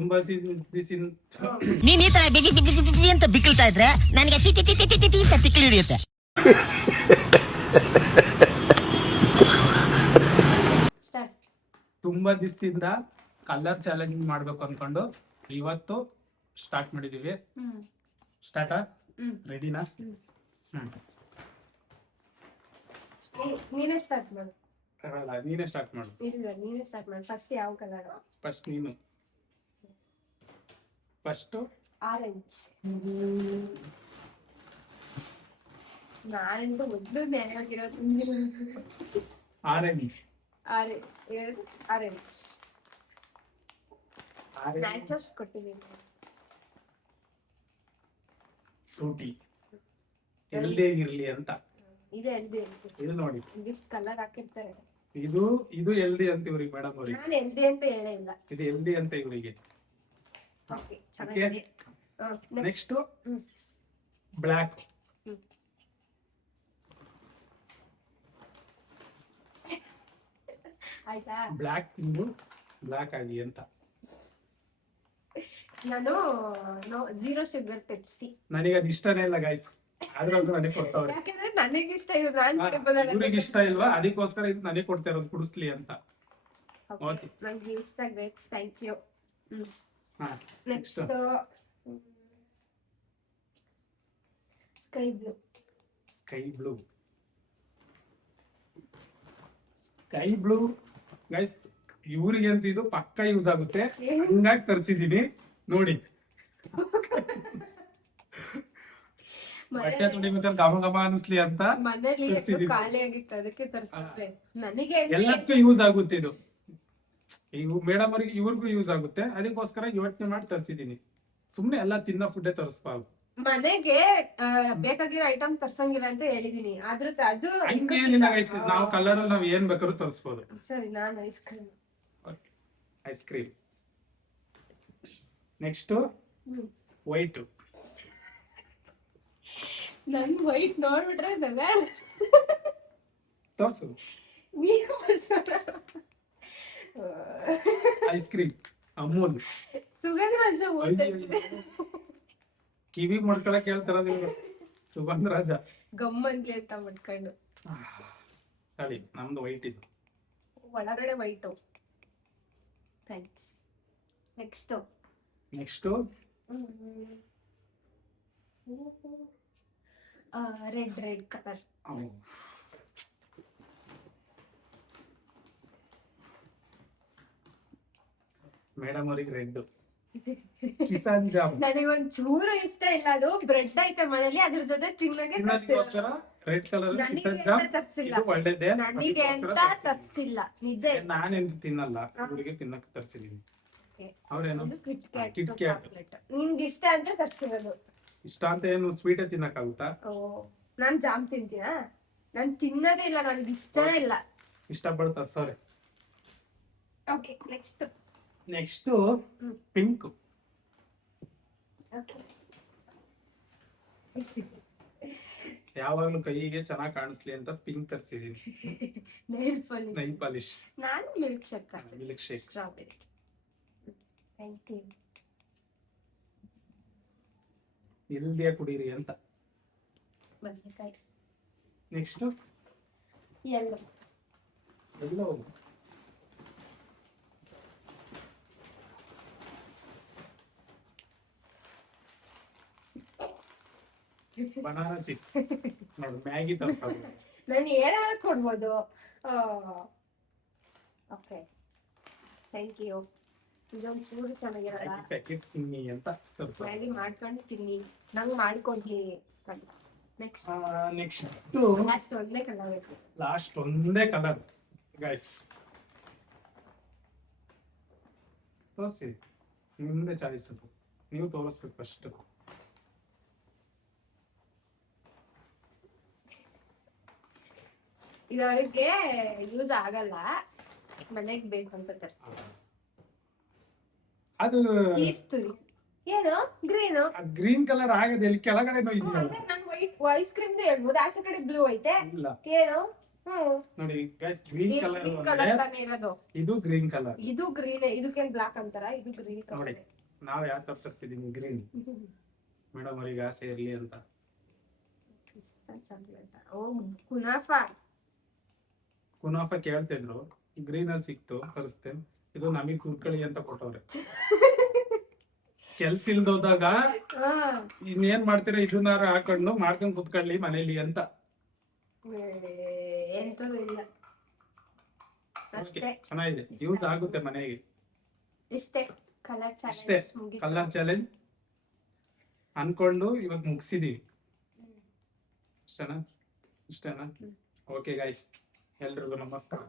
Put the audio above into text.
ತುಂಬಾ ದಿವಸ ನೀನ್ ಈ ತರ ಬಿಗಿ ಬಿಗಿ ಬಿಗಿ ಅಂತ ಬಿಕ್ಕಳ್ತಾ ಇದ್ರೆ ನನಗೆ T T T T T T ಅಂತ ತಿಕ್ಕಿ ಹಿಡಿಯುತ್ತೆ. ತುಂಬಾ ದಿವಸದಿಂದ ಕಲರ್ ಚಾಲೆಂಜ್ ಮಾಡ್ಬೇಕು ಅನ್ಕೊಂಡು ಇವತ್ತು ಸ್ಟಾರ್ಟ್ ಮಾಡಿದೀವಿ. ಸ್ಟಾರ್ಟಾ? ರೆಡಿನಾ? ನೀನೇ ಸ್ಟಾರ್ಟ್ ಮಾಡು. ನೀನೇ ಸ್ಟಾರ್ಟ್ ಮಾಡು. ಇಲ್ಲ ನೀನೇ ಸ್ಟಾರ್ಟ್ ಮಾಡು. ಫಸ್ಟ್ ಯಾವ ಕಲರ್? ಫಸ್ಟ್ ನೀನು. First orange. ನಾನಿಂದ ಮೊದಲು ನೆನವಾಗಿರೋದು ಆರೆಂಜ್. ಆರೆಂಜ್ ನ್ಯಾಚರ್ಸ್ ಕೊಟ್ಟಿದ್ದೀನಿ. ಫ್ರೂಟಿ ಎಲ್ದೇ ಇರ್ಲಿ ಅಂತ. ಇದು ಎಲ್ದಿ ಇದು ನೋಡಿ, ಇದಿಷ್ಟು ಕಲರ್ ಹಾಕಿರ್ತಾರೆ. ಇದು ಎಲ್ದಿ ಅಂತ ಇವ್ರಿಗೆ ಮೇಡಮ್ ಅವ್ರಿಗೆ. ನಾನು ಎಲ್ದಿ ಅಂತ ಹೇಳೇ ಇಲ್ಲ. ಇದು ಎಲ್ದಿ ಅಂತ ಇವರಿಗೆ. ಚೆನ್ನಾಗಿದೆ. Next black. ಆಯ್ತಾ? ಬ್ಲ್ಯಾಕ್ ತಿಂದು ಬ್ಲ್ಯಾಕ್ ಆಗಿ ಅಂತ. ನಾನು ಝೀರೋ ಶುಗರ್ ಪೆಪ್ಸಿ. ನನಗೆ ಅದು ಇಷ್ಟನೇ ಇಲ್ಲ ಗೈಸ್, ಆದ್ರೂ ಅದು ನನಗೆ ಕೊಡ್ತಾವ್ರೆ. ಯಾಕಂದ್ರೆ ನನಗೆ ಇಷ್ಟ ಇದು. ನಾನು ಇವ್ರಿಗೆ ಇಷ್ಟ ಇಲ್ವಾ, ಅದಕ್ಕೋಸ್ಕರ ಇದು ನನಗೆ ಕೊಡ್ತಾ ಇರೋದು ಕುಡಿಸ್ಲಿ ಅಂತ. ಓಕೆ, ನನಗೆ ಇಷ್ಟ grapes. Thank you. Next sky blue. Sky blue. Sky blue guys ಇವ್ರಿಗೆ ಅಂತ ಇದು ಪಕ್ಕ ಯೂಸ್ ಆಗುತ್ತೆ, ಹಂಗಾಗಿ ತರಿಸಿದೀನಿ ನೋಡಿ. ಬಟ್ಟೆ ತುಡಿಬೇಕಾದ್ರೆ ಘಮ ಘಮ ಅನಿಸ್ಲಿ ಅಂತ ಮನೇಲಿ ಖಾಲಿ ಆಗಿತ್ತು, ಅದಕ್ಕೆ ತರಿಸಿದ್ದೆ. ನನಗೆ ಎಲ್ಲದಕ್ಕೂ ಯೂಸ್ ಆಗುತ್ತೆ ಇದು. ಈಗ ಮೇಡಮ್ ಅವ್ರಿಗೆ ಇವ್ರಿಗೂ ಯೂಸ್ ಆಗುತ್ತೆ, ಅದಕ್ಕೋಸ್ಕರ ಯೋಚನೆ ಮಾಡಿ ತರಿಸಿದೀನಿ. ಸುಮ್ನೆ ಎಲ್ಲ ತಿನ್ನೋ ಫುಡ್ಡೇ ತರಿಸ್ಬಾರ್ದು. ಮನೆಗೆ ಬೇಕಾಗಿರೋ ಐಟಮ್ ತರ್ಸಂಗಿಲ್ಲ ಅಂತ ಹೇಳಿದೀನಿ. ಆದ್ರೂ ಅದು ಹಂಗೇನಿಲ್ಲ ಗೈಸ್, ನಾವು ಕಲರ್ ಅಲ್ಲಿ ನಾವ್ ಏನ್ ಬೇಕಾದ್ರೂ ತರಿಸ್ಬೋದು. ಸರಿ, ನಾನು ice cream. Ice cream. Next white. ನನ್ ವೈಟ್ ನೋಡ್ಬಿಟ್ರೆ ನಗಾಡ ತೋರ್ಸು. ನೀನು ಐಸ್ ಕ್ರೀಮ್ ಅಮೂಲ್. ಸುಗಂಧರಾಜ ಕಿವಿ ಮಾಡ್ಕೊಳಕ್ ಹೇಳ್ತಾರ ನೀವು. ಸುಗಂಧ ರಾಜ ಗಮ್ಮನ್ಲಿ ಅಂತ ಮಾಡ್ಕೊಂಡು. ಸರಿ, ನಮ್ದು ವೈಟ್ ಇದು. ಒಳಗಡೆ white. Thanks. Next red colour. Madam ಅವ್ರಿಗೆ ರೆಡ್. ಕಿಸಾನ್ ಜಾಮ್ ನನಗೊಂದ್ ಚೂರು ಇಷ್ಟ ಇಲ್ಲ. ಅದು ಬ್ರೆಡ್ ಐತೆ ಮನೇಲಿ, ಅದ್ರ ಜೊತೆ ತಿನ್ನಕ್ಕೆ ರೆಡ್ ಕಲರ್ ಕಿಸಾನ್ ನನಗೆ ಜಾಮ್ ತರ್ಸಿಲ್ಲ. ಇದು ಒಳ್ಳೇದೇ. ನನಗೆ ಅಂತ ತರ್ಸಿಲ್ಲ, ನಿಜ. ನಾನೆಂದು ತಿನ್ನಲ್ಲ, ಹುಡುಗಿ ತಿನ್ನಕ್ ತರ್ಸಿದೀನಿ. ಅವ್ರೇನು ಕಿಟ್ ಕ್ಯಾಟ್. ನಿನ್ಗೆ ಇಷ್ಟ ಅಂತ ತರ್ಸಿರೋದು. ಇಷ್ಟ ಅಂತ ಏನು ಸ್ವೀಟ್ ತಿನ್ನಕ್ ಆಗುತ್ತಾ? ನಾನ್ ಜಾಮ್ ತಿಂತೀನ? ನಾನ್ ತಿನ್ನೋದೇ ಇಲ್ಲ, ನನ್ಗೆ ಇಷ್ಟನೇ ಇಲ್ಲ. ಇಷ್ಟಪಟ್ಟು ತರ್ಸವ್ರೆ. Okay, next pink. ಯಾವಾಗ್ಲೂ ಕೈಗೆ ಚೆನ್ನಾಗಿ ಕಾಣಿಸ್ಲಿ ಅಂತ ಪಿಂಕ್ ತರ್ಸಿದೀನಿ. Nail polish. ನಾನು ಮಿಲ್ಕ್ ಶೇಕ್ ತರ್ಸಿದ್ದೀನಿ. Milkshake. Strawberry. Thank you. ಹೆಲ್ದಿಯಾಗಿ ಕುಡೀರಿ ಅಂತ. ಬದನೆಕಾಯಿ. Next yellow. Banana chips. ನೋಡಿ, ಮ್ಯಾಗಿ ತರ್ಸೋದು. ನಾನು ಏನಾದ್ರು ಕೊಡ್ಬೋದು. Okay, thank you. ಇದೊಂದು ಚೂರು ಚೆನ್ನಾಗಿರಲ್ಲ. ಪ್ಯಾಕೆಟ್ ತಿನ್ನಿ ಅಂತ ತರ್ಸೋದು. ಮ್ಯಾಗಿ ಮಾಡ್ಕೊಂಡು ತಿನ್ನಿ, ನಂಗೆ ಮಾಡ್ಕೊಡ್ಲಿ. ನೆಕ್ಸ್ಟ್ ಲಾಸ್ಟ್ ಒಂದೇ ಕಲರ್ ಬೇಕು. ಲಾಸ್ಟ್ ಒಂದೇ ಕಲರ್ ಗೈಸ್. ತೋರಿಸಿ, ನಿಮ್ದೇ ಚಾಯ್ಸ್ ಅದು, ನೀವು ತೋರಿಸ್ಬೇಕು ಫಸ್ಟ್. ಇದವರಿಗೆ ಯೂಸ್ ಆಗಲ್ಲ, ಮನೆಗೆ ಬೇಕು ಅಂತ ತರಿಸಿ. ಅದು ಚೀಸ್ ತುರಿ. ಏನು ಗ್ರೀನು? ಗ್ರೀನ್ ಕಲರ್ ಆಗದೆ ಇಲ್ಲಿ ಕೆಳಗಡೆ ನಾನು ವೈಟ್ ಐಸ್ ಕ್ರೀಮ್ ಹೇಳ್ಬೋದು. ಆಚೆ ಕಡೆ ಬ್ಲೂ ಐತೆ. ಇಲ್ಲ, ಏನು ನೋಡಿ guys, green colour green colour ತಾನೇ ಇರೋದು. ಇದು ಗ್ರೀನ್ ಕಲರ್. ಇದು ಗ್ರೀನ್, ಇದಕ್ಕೇನ್ ಬ್ಲಾಕ್ ಅಂತಾರ, ಇದು ಗ್ರೀನ್ ನೋಡಿ ಕಲರ್. ನಾವ್ ಯಾವ ತರ ತರ್ಸಿದೀನಿ ಗ್ರೀನ್. ಮೇಡಮ್ ಅವ್ರಿಗೆ ಆಸೆ ಇರ್ಲಿ ಅಂತ. ಕುನಾಫಾ ಕೇಳ್ತಿದ್ರು, ಗ್ರೀನ್ ಅಲ್ಲಿ ಸಿಕ್ತು ತರಿಸ್ತೆ. ಇದು ನಮಗ್ ಕುರ್ಕಳಿ ಅಂತ ಕೊಟ್ಟವ್ರೆ. ಕೆಲ್ಸ ಇಲ್ದೋದಾಗ ಇನ್ನೇನ್ ಮಾಡ್ತೀರಾ, ಇದನ್ನಾರ ಹಾಕೊಂಡು ಮಾಡ್ಕೊಂಡ್ ಕುತ್ಕೊಳ್ಳಿ ಮನೇಲಿ ಅಂತ. ಎಂತದೂ ಇಲ್ಲ ಅಷ್ಟೇ. ಚೆನ್ನಾಗಿದೆ, ಯೂಸ್ ಆಗುತ್ತೆ ಮನೆಗೆ. ಇಷ್ಟೇ ಕಲರ್ ಇಷ್ಟೇ ಚಾಲೆಂಜ್. ಕಲರ್ ಚಾಲೆಂಜ್ ಅನ್ಕೊಂಡು ಇವತ್ತು ಮುಗಿಸಿದೀವಿ. ಇಷ್ಟನಾ? ಓಕೆ ಗೈಸ್, ಎಲ್ರಿಗೂ ನಮಸ್ಕಾರ.